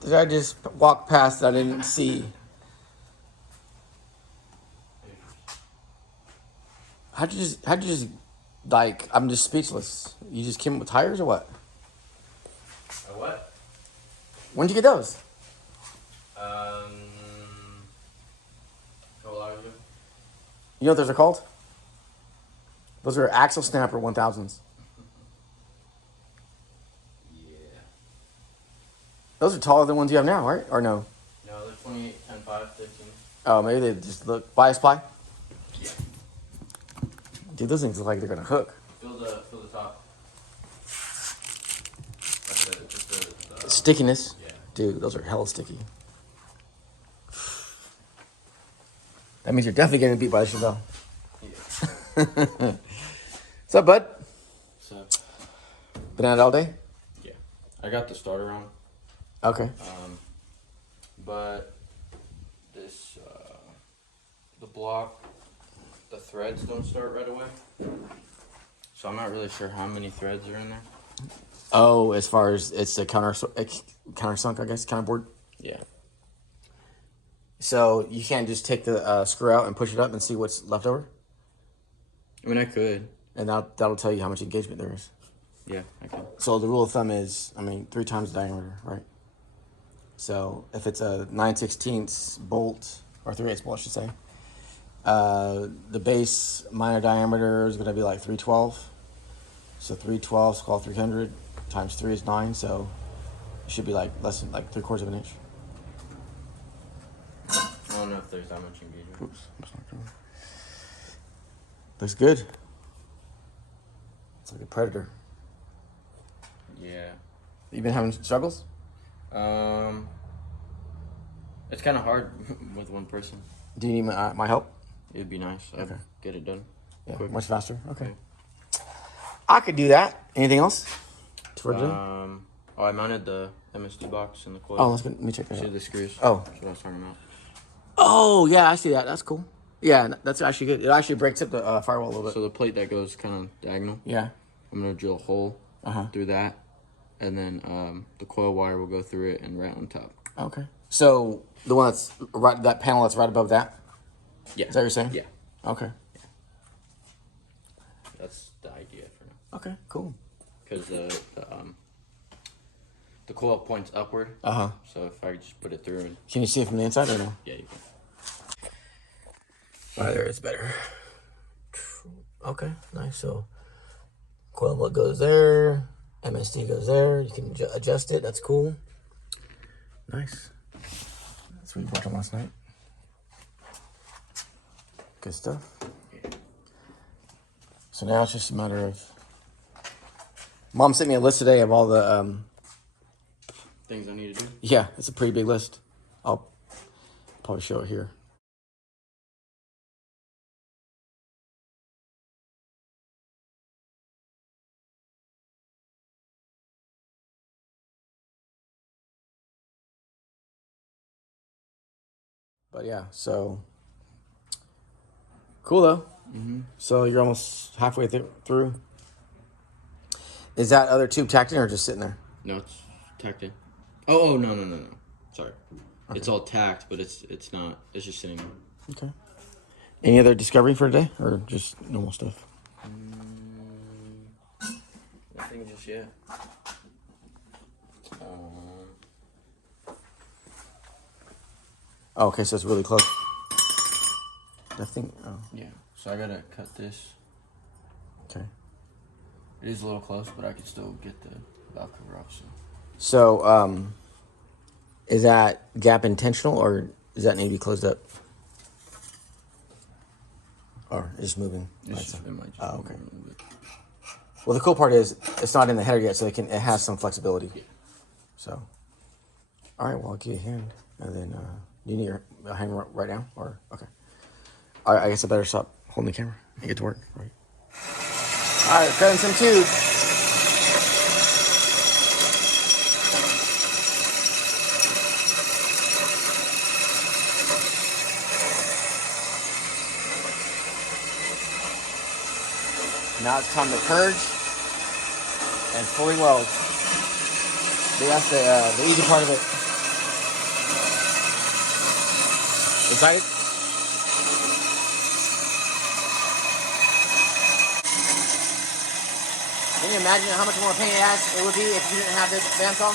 Did I just walk past that I didn't see? How'd you just, like, I'm just speechless. You just came up with tires or what? A what? When'd you get those? A couple hours ago. You know what those are called? Those are Axle Snapper 1000s. Yeah. Those are taller than ones you have now, right? Or no? No, they're 28, 10, 5, 15. Oh, maybe they just look bias ply. Yeah. Dude, those things look like they're gonna hook. Feel the top. That's it. Just the Stickiness. Yeah. Dude, those are hella sticky. That means you're definitely getting beat by the Chevelle. Yeah. What's up, bud? So. Been at it all day? Yeah. I got the starter on. Okay. But this the block, the threads don't start right away. So I'm not really sure how many threads are in there. Oh, as far as it's a countersunk, I guess, counterboard. Yeah. So you can't just take the screw out and push it up and see what's left over? I mean, I could. And that'll tell you how much engagement there is. Yeah, I could. So the rule of thumb is, 3 times the diameter, right? So if it's a 9/16 bolt, or 3/8 bolt, I should say, the base minor diameter is going to be like 312. So 312 is called 300 times 3 is 9. So it should be like less than like 3/4 of an inch. I don't know if there's that much engagement. Oops, that's not good. Looks good. It's like a predator. Yeah. You been having struggles? It's kind of hard with one person. Do you need my help? It'd be nice. I'd Okay. get it done. Yeah, Quick. much faster. Okay. I could do that. Anything else? For today? Oh, I mounted the MSD box in the coil. Oh, let me check that See out. the screws? Oh. That's what I was talking about. Oh, yeah, I see that. That's cool. Yeah, that's actually good. It actually breaks up the firewall a little bit. So the plate that goes kind of diagonal, Yeah. I'm going to drill a hole through that. And then the coil wire will go through it and right on top. Okay. So the one that's right, that panel that's right above that? Yeah. Is that what you're saying? Yeah. Okay. That's the idea for now. Okay, cool. Because the coil points upward. So if I just put it through and... Can you see it from the inside or no? Yeah, you can. Right there, it's better. Okay, nice. So coil what goes there, MSD goes there. You can adjust it. That's cool. Nice. That's what you brought on last night. Good stuff. So now it's just a matter of. Mom sent me a list today of all the. Things I need to do? Yeah, it's a pretty big list. I'll probably show it here. But yeah, so cool though. Mm-hmm. So you're almost halfway through. Is that other tube tacked in or just sitting there? No, it's tacked in. Oh, no. Sorry. Okay. It's all tacked, but it's not. It's just sitting there. Okay. Any other discovery for today, or just normal stuff? Nothing just yet. Oh, okay, so it's really close. That thing. Oh. Yeah. So I gotta cut this. Okay. It is a little close, but I can still get the valve cover off. So, is that gap intentional, or does that need to be closed up? Or it's just moving? It might just oh, move okay. a little bit. Well, the cool part is it's not in the header yet, so it has some flexibility. Yeah. So, all right. Well, I'll give you a hand, and then do you need your hand right now, or okay? All right. I guess I better stop holding the camera and get to work. Right. All right. Cutting some tubes. Now it's time to purge and fully weld. That's the easy part of it. Excited? Can you imagine how much more pain it would be if you didn't have this bandsaw?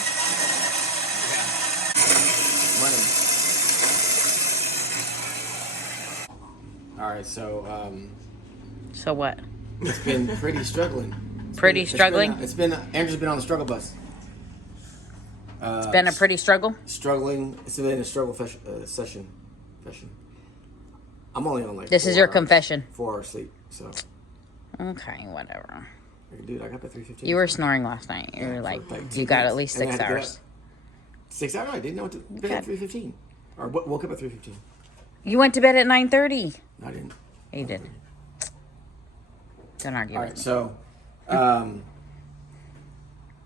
Money. All right, so So what? it's been pretty struggling. Struggling? Andrew's been on the struggle bus. It's been a pretty struggle. Struggling. It's been a struggle session. I'm only on like. This is your confession. 4 hours sleep. So. Okay, whatever. Dude, I got the 3:15. You were snoring last night. You were like, you got at least 6 hours. 6 hours? I didn't know what to bed at 3:15. Or woke up at 3:15. You went to bed at 9:30. No, I didn't. You did. Don't argue All with right, me. so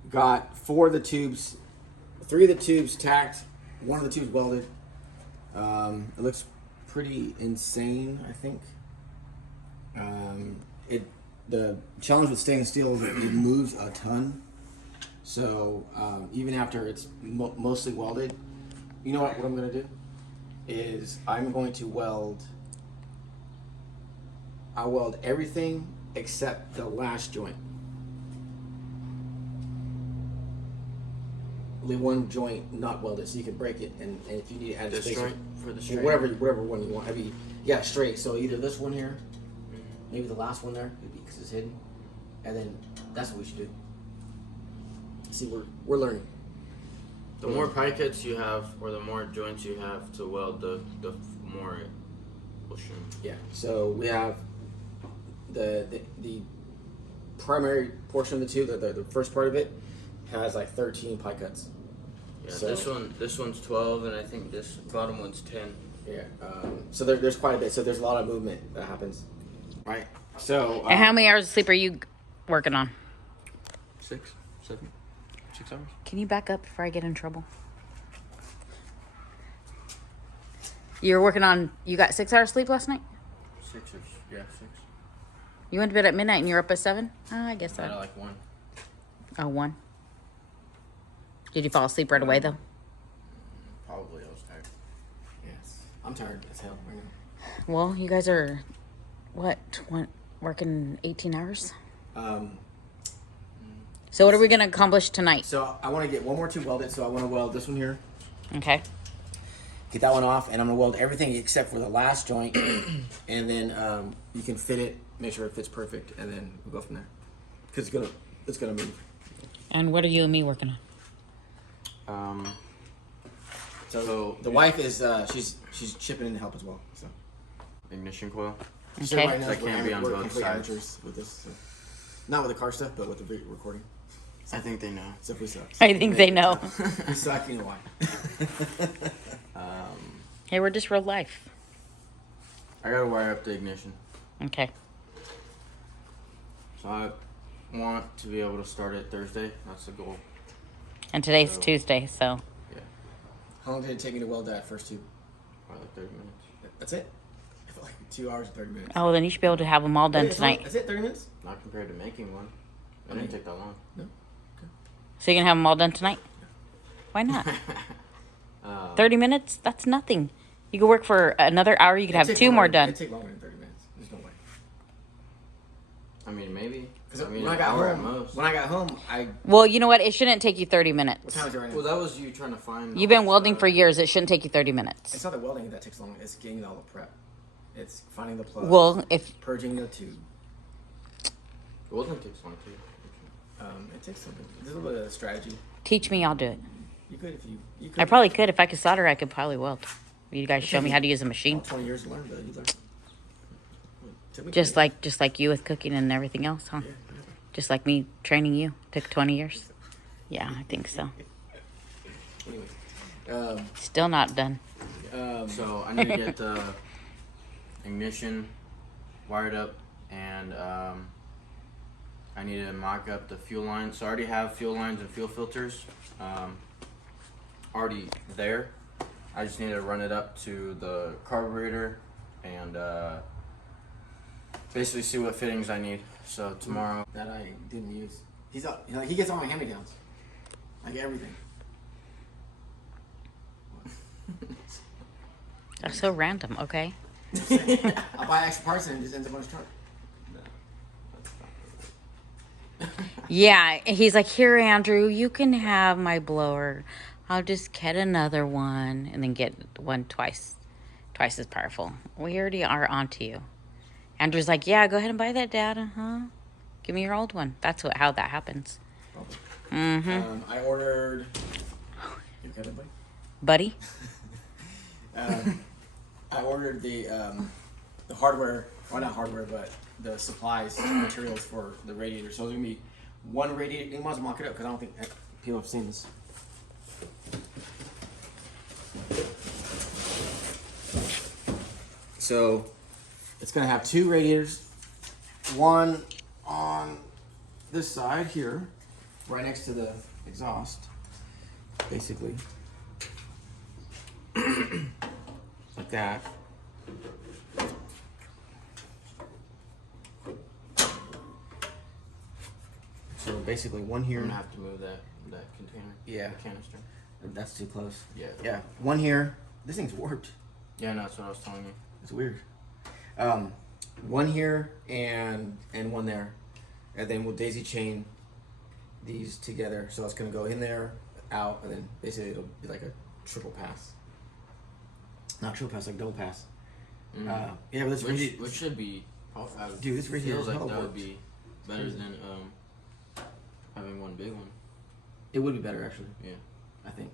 got 4 of the tubes, 3 of the tubes tacked, 1 of the tubes welded. It looks pretty insane, I think. The challenge with stainless steel is that it moves a ton. So even after it's mostly welded, you know what I'm going to do is I'm going to weld. I'll weld everything except the last joint. The one joint not welded, so you can break it, and if you need to add a This spacer, joint for the straight. whatever one you want. Yeah, straight. So either this one here, maybe the last one there, because it's hidden, and then that's what we should do. See, we're learning. The more piquettes you have, or the more joints you have to weld, the more it will shrink. Yeah. So we have the primary portion of the tube, the first part of it, has like 13 pie cuts. Yeah, So- this one's 12, and I think this bottom one's 10. Yeah. So there's quite a bit. So there's a lot of movement that happens. Right. So. And how many hours of sleep are you working on? 6, 7, 6 hours. Can you back up before I get in trouble? You're working on, you got 6 hours sleep last night? 6 or 6. You went to bed at midnight and you're up at 7? I guess I so. like 1. Oh, 1. Did you fall asleep right away though? Probably I was tired. Yes. I'm tired as hell right now. Well, you guys are, working 18 hours? So what are we going to accomplish tonight? So I want to get one more tube welded. So I want to weld this one here. Okay. Get that one off, and I'm gonna weld everything except for the last joint, and then you can fit it, make sure it fits perfect, and then we'll go from there. Cause it's gonna move. And what are you and me working on? So the wife is she's chipping in to help as well. So Ignition coil. so Okay. everybody knows That can't be on we're both complete sides. amateurs with this. So. Not with the car stuff, but with the recording. I think they know. So if we suck. I think they know. We suck, you know why. Hey, we're just real life. I gotta wire up the ignition. Okay. So I want to be able to start it Thursday. That's the goal. And today's So- Tuesday, so. Yeah. How long did it take me to weld that first tube? Probably like 30 minutes. That's it. I feel like 2 hours and 30 minutes. Oh, then you should be able to have them all done Wait, tonight. That's it. 30 minutes. Not compared to making one. It didn't take that long. So you can have them all done tonight? Why not? 30 minutes? That's nothing. You could work for another hour. You could have It'd 2 take more longer- done. It'd take longer than 30 minutes. There's no way. I mean, maybe. Because I mean, when I an got hour home, at most. when I got home, Well, you know what? It shouldn't take you 30 what minutes. time is it right now? Well, that was you trying to find. You've been all the welding stuff. for years. It shouldn't take you 30 It's minutes. not the welding that takes long. It's getting all the prep. It's finding the plugs. Well, if Purging the tube. Welding takes long too. It takes something. There's a little bit of strategy. teach me, I'll do it. You could if you could. I probably could. If I could solder, I could probably weld. You guys show me how to use a machine. 20 years to learn, but you learn. Took me Just 20. like you with cooking and everything else, huh? Yeah. Just like me training you. Took 20 years. Yeah, I think so. Anyway, Still not done. So I need to get the ignition wired up, and I need to mock up the fuel lines. So I already have fuel lines and fuel filters already there. I just need to run it up to the carburetor and basically see what fittings I need. So tomorrow. that I didn't use. He gets all my hand-me-downs. Like everything. That's so random. Okay. I'll buy extra parts and it just ends up on his truck. Yeah, he's like, here, Andrew, you can have my blower. I'll just get another one and then get one twice as powerful. We already are onto you. Andrew's like, yeah, go ahead and buy that, Dad. Give me your old one. That's how that happens. I ordered. You got it, Buddy? I ordered the hardware, well not hardware, but the supplies, materials for the radiator. So there's gonna be one radiator. You might as well mock it up because I don't think people have seen this. So it's gonna have two radiators, one on this side here, right next to the exhaust, basically. Like that. So basically one here. I'm gonna have to move that container. Yeah. The canister. That's too close. Yeah. Yeah. One here. This thing's warped. Yeah, no, that's what I was telling you. It's weird. One here and one there. And then we'll daisy chain these together. So it's gonna go in there, out, and then basically it'll be like a triple pass. Not triple pass, like double pass. Yeah, but this Which should be. Dude, this radiator feels is like hella that would warped. be better than having one big one. It would be better actually. Yeah. I think.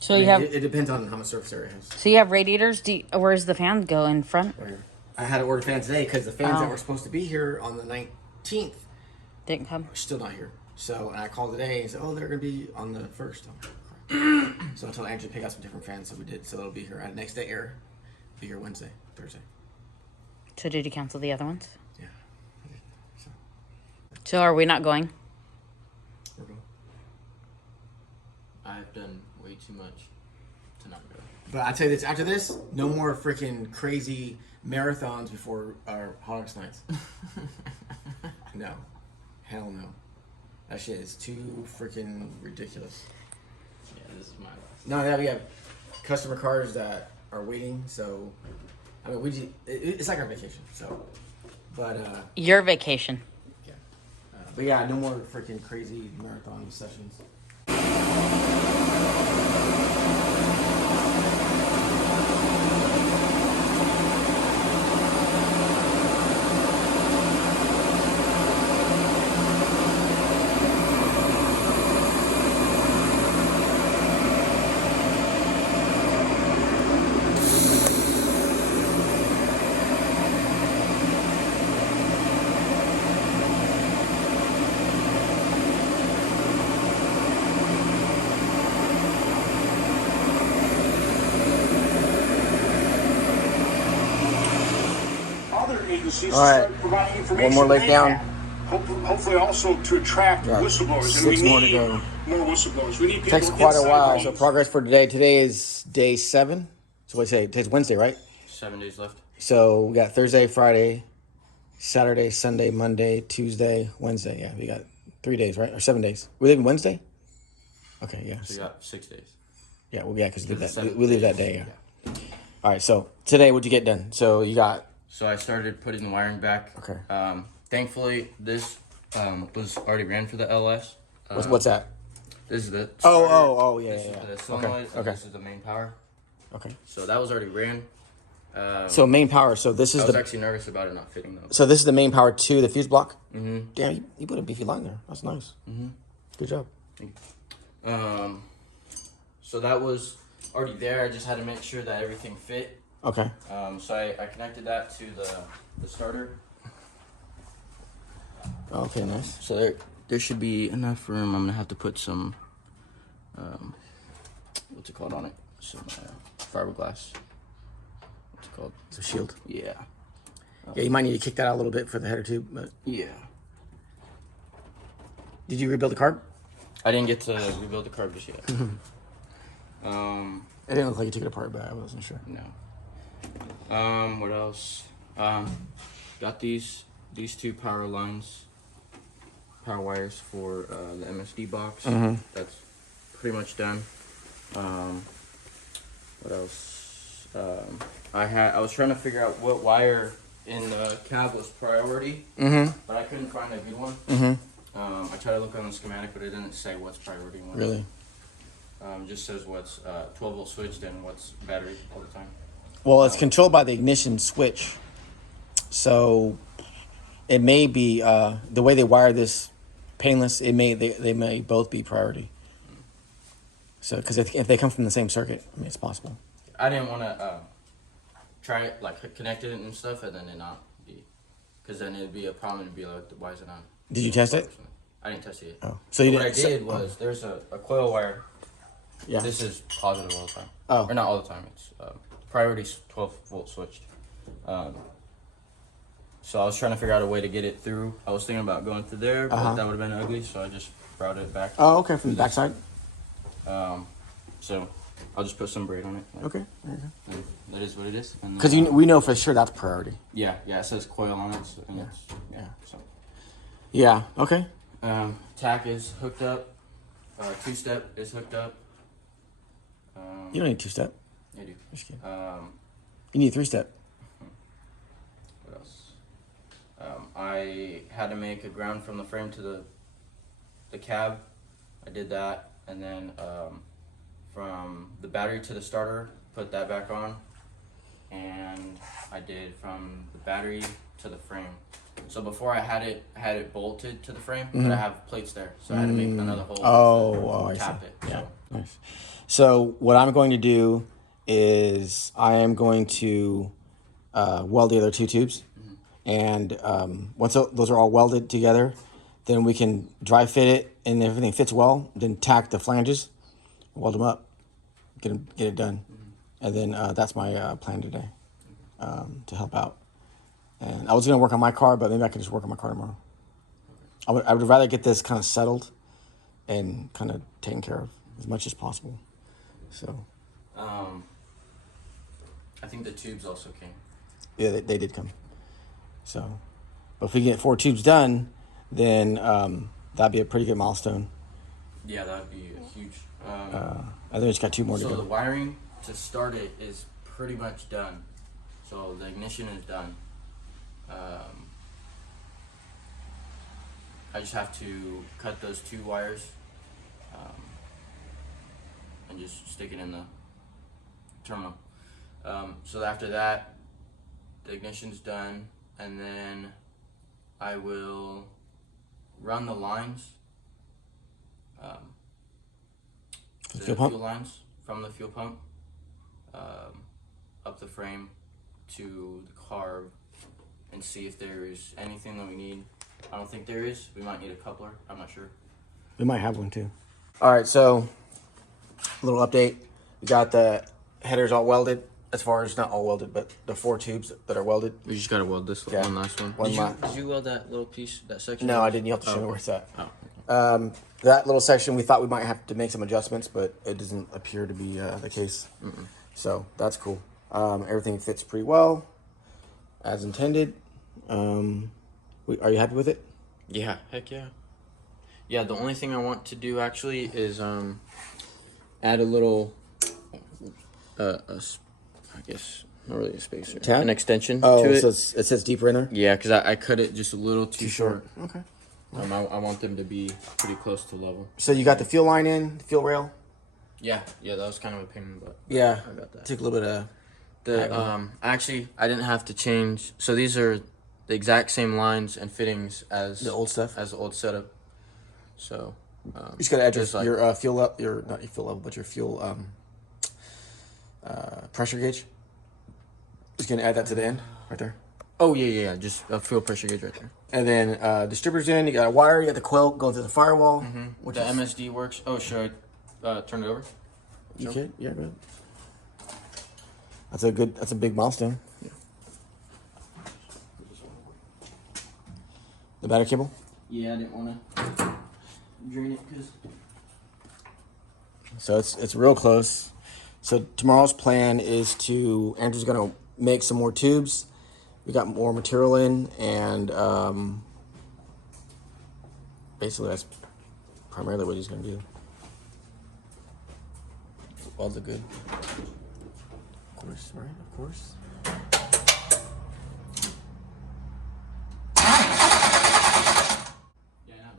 So I you mean, have it depends on how much surface area it has. so you have radiators. Where's the fan go in front? I had to order fans today because the fans that Oh. were supposed to be here on the 19th Didn't come. are still not here. So, and I called today and said, oh, they're going to be on the 1st. So I told Andrew to pick out some different fans, so we did. So it'll be here. Next day air, be here Wednesday, Thursday. So did you cancel the other ones? Yeah. Okay. So So are we not going? we're going. I've done way too much to not go. But I tell you this, after this, no more freaking crazy marathons before our Holidays nights. No. Hell no. That shit is too freaking ridiculous. Yeah, this is my last. No, yeah, we have customer cars that are waiting, so I mean, it's like our vacation. So, but Your vacation. yeah, but yeah, no more freaking crazy marathon sessions. Other agencies All right. start providing information. One more leg they down. have. Hopefully also to attract Right. whistleblowers. And 6 we more to need go. more whistleblowers. We need people Takes quite a inside while. So homes. progress for today. Today is day 7. So what do you say? Today's Wednesday, right? 7 days left. So we got Thursday, Friday, Saturday, Sunday, Monday, Tuesday, Wednesday. Yeah, we got 3 days, right? Or 7 days. We leaving Wednesday? Okay, yeah. So you got 6 days. Yeah, well, yeah, because we Seven leave that days. day. Yeah. All right. So today, what'd you get done? So you got So I started putting the wiring back. Okay. Thankfully, this was already ran for the LS. what's that? This is the. Oh, yeah, This yeah, is yeah. the Okay, solenoid. and okay. This is the main power. Okay. So that was already ran. So main power. So this I is was the actually nervous about it not fitting though. so this is the main power to the fuse block. Mm-hmm. Damn, you put a beefy line there. That's nice. Mhm. Good job. So that was already there. I just had to make sure that everything fit. Okay. So I connected that to the starter. Okay, nice. So there should be enough room. I'm gonna have to put some, what's it called on it? Some fiberglass. What's it called? It's a shield. Yeah. Yeah, you might need to kick that out a little bit for the header tube. But Yeah. did you rebuild the carb? I didn't get to rebuild the carb just yet. It didn't look like you took it apart, but I wasn't sure. No. What else? Got these two power lines, power wires for the MSD box. That's pretty much done. What else? I was trying to figure out what wire in the cab was priority, but I couldn't find a good one. I tried to look on the schematic, but it didn't say what's priority one. Really? Just says what's 12 volt switched and what's battery all the time. Well, it's controlled by the ignition switch, so it may be the way they wire this painless. They may both be priority. So, because if they come from the same circuit, I mean, it's possible. I didn't want to try it, like connect it and stuff, and then it not be, because then it'd be a problem. It'd be like, why is it not? Did you test it? I didn't test it yet. Oh, So what I did was there's a coil wire. Yeah. This is positive all the time. Oh. Or not all the time. It's priority's 12 volt switched. So I was trying to figure out a way to get it through. I was thinking about going through there, but that would have been ugly, so I just routed it back. Oh, okay, from the backside. So I'll just put some braid on it. Okay. There you go. And that is what it is. Because we know for sure that's priority. Yeah, it says coil on it. So, and it's, so. Yeah. Okay. Tack is hooked up. Two-step is hooked up. You don't need 2-step. I do. Just kidding. What You need 3-step. else? I had to make a ground from the frame to the cab. I did that, and then from the battery to the starter, put that back on, and I did from the battery to the frame. So before I had it bolted to the frame, but I have plates there, so I had to make another hole. Oh, I tap see. it. Yeah. So. Nice. So what I'm going to do is I am going to weld the other 2 tubes, and once those are all welded together, then we can dry fit it, and if everything fits well, then tack the flanges, weld them up, get it done, and then that's my plan today to help out. And I was gonna work on my car, but maybe I can just work on my car tomorrow. I would rather get this kind of settled and kind of taken care of as much as possible. So. I think the tubes also came. Yeah, they did come. So, but if we get 4 tubes done, then that'd be a pretty good milestone. Yeah, that'd be a huge. I think we just got 2 more to So the go. wiring to start it is pretty much done. So the ignition is done. I just have to cut those 2 wires and just stick it in the terminal. So after that, the ignition's done, and then I will run the lines. The fuel pump? fuel lines from the fuel pump up the frame to the carb and see if there is anything that we need. I don't think there is. We might need a coupler. I'm not sure. We might have one too. All right, so a little update. We got the headers all welded. As far as not all welded, but the 4 tubes that are welded. We just gotta weld this Yeah. one last one. One Did you weld that little piece, that section? No, I didn't. You have to show me where it's at. Oh. That little section, we thought we might have to make some adjustments, but it doesn't appear to be the case. So that's cool. Everything fits pretty well, as intended. Are you happy with it? Yeah, heck yeah. Yeah, the only thing I want to do actually is add a little, I guess not really a spacer, Tab? an extension Oh, to it. so it sits deeper in there? Yeah, because I cut it just a little too short. Okay. I want them to be pretty close to level. So you got the fuel line in, the fuel rail? Yeah, that was kind of a pain in the butt. Yeah. I got that. Took a little bit of... Actually, I didn't have to change. So these are the exact same lines and fittings as The old stuff? as the old setup. So You just got to address just like- your fuel up, not your fuel level, but your fuel pressure gauge. Just going to add that to the end, right there. oh yeah, just a fuel pressure gauge right there. And then distributors in, you got a wire, you got the coil going through the firewall. Which The is, MSD works. Oh, should I turn it over? You can? Yeah, go ahead. That's a big milestone. The battery cable? Yeah, I didn't want to drain it because. So it's real close. So tomorrow's plan is Andrew's gonna make some more tubes. We got more material in, and basically that's primarily what he's gonna do. Welds are good. course, right? Of course. Yeah, now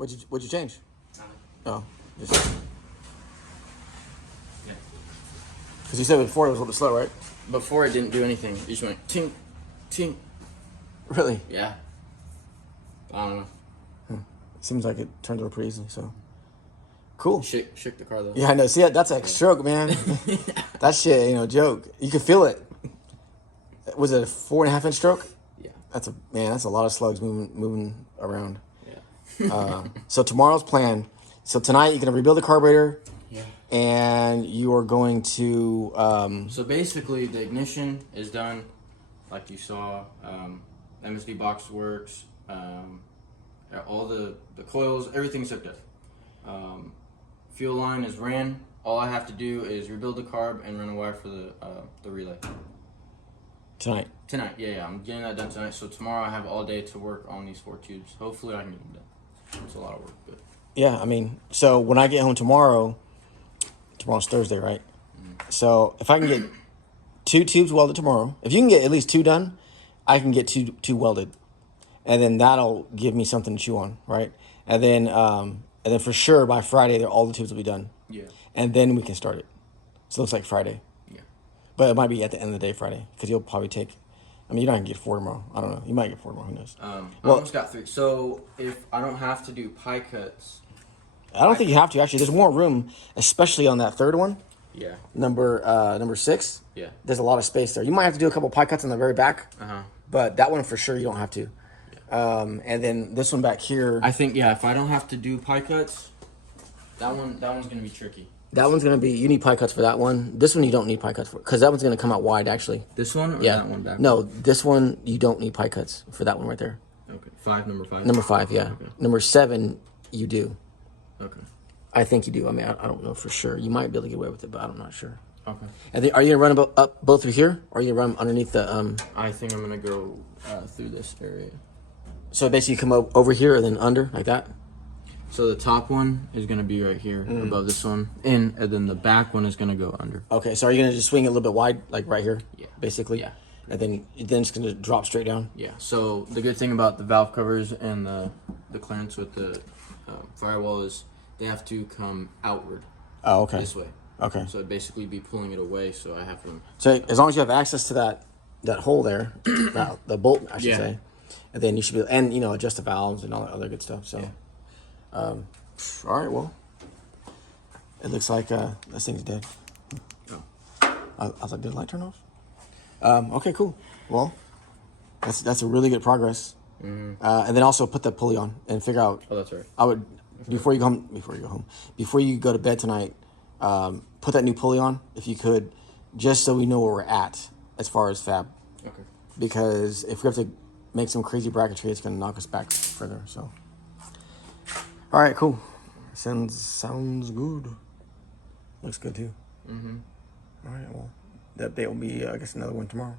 it is. What'd you change? Nothing. Oh, just Yeah. because you said before it was a little bit slow, right? Before it didn't do anything. It just went tink, tink. Really? Yeah. I don't know. Seems like it turns over pretty easily. So cool. Shook the car though. Yeah, I know. See, that's a stroke, man. That shit ain't no joke. You can feel it. Was it a 4.5-inch stroke? Yeah. That's a lot of slugs moving around. Yeah. So tomorrow's plan. So tonight you're gonna rebuild the carburetor, Yeah. and you are going to. So basically, the ignition is done, like you saw. MSD box works. All the coils, everything's hooked up. Fuel line is ran. All I have to do is rebuild the carb and run a wire for the relay. Tonight. Tonight, yeah, I'm getting that done tonight. So tomorrow I have all day to work on these 4 tubes. Hopefully I can get them done. It's a lot of work, but Yeah, I mean, so when I get home tomorrow's Thursday, right? So if I can get 2 tubes welded tomorrow, if you can get at least 2 done, I can get two welded, and then that'll give me something to chew on, right? And then for sure by Friday, all the tubes will be done, yeah, and then we can start it. So it looks like Friday, yeah. but it might be at the end of the day Friday because you'll probably take. I mean, you're not gonna get 4 tomorrow. I don't know. You might get 4 tomorrow. Who knows? I Well- almost got 3. So if I don't have to do pie cuts, I don't think you have to actually. There's more room, especially on that third one, yeah, number 6. yeah, There's a lot of space there. You might have to do a couple pie cuts on the very back, but that one for sure you don't have to. And then this one back here, I think if I don't have to do pie cuts, that one's gonna be tricky. that one's gonna be. You need pie cuts for that one. This one you don't need pie cuts for because that one's gonna come out wide actually. This one or Yeah. that one back? No, this one you don't need pie cuts for that one right there. Okay, 5, number 5. Number 5, yeah. Okay. Number 7, you do. Okay. I think you do. I mean, I don't know for sure. You might be able to get away with it, but I'm not sure. Okay. And then, are you gonna run up both through here, or are you gonna run underneath the? I think I'm gonna go through this area. So basically, you come over here and then under like that. So the top one is gonna be right here above this one, and then the back one is gonna go under. Okay, so are you gonna just swing it a little bit wide, like right here? Yeah. Basically. Yeah. And then it's gonna drop straight down. Yeah. So the good thing about the valve covers and the clearance with the firewall is they have to come outward Oh, okay. this way. Okay. So I'd basically be pulling it away. So I have to. So as long as you have access to that hole there, the bolt, I should Yeah. say, and then you should be, and adjust the valves and all that other good stuff. So, all right, well, it looks like this thing's dead. Oh. I was like, did the light turn off? Okay, cool. Well, that's a really good progress. And then also put the pulley on and figure out. Oh, that's right. I would before you go to bed tonight, put that new pulley on if you could, just so we know where we're at as far as fab. Okay. Because if we have to make some crazy bracketry, it's gonna knock us back further. So, all right, cool. Sounds good. Looks good too. All right, well, that day will be, I guess, another one tomorrow.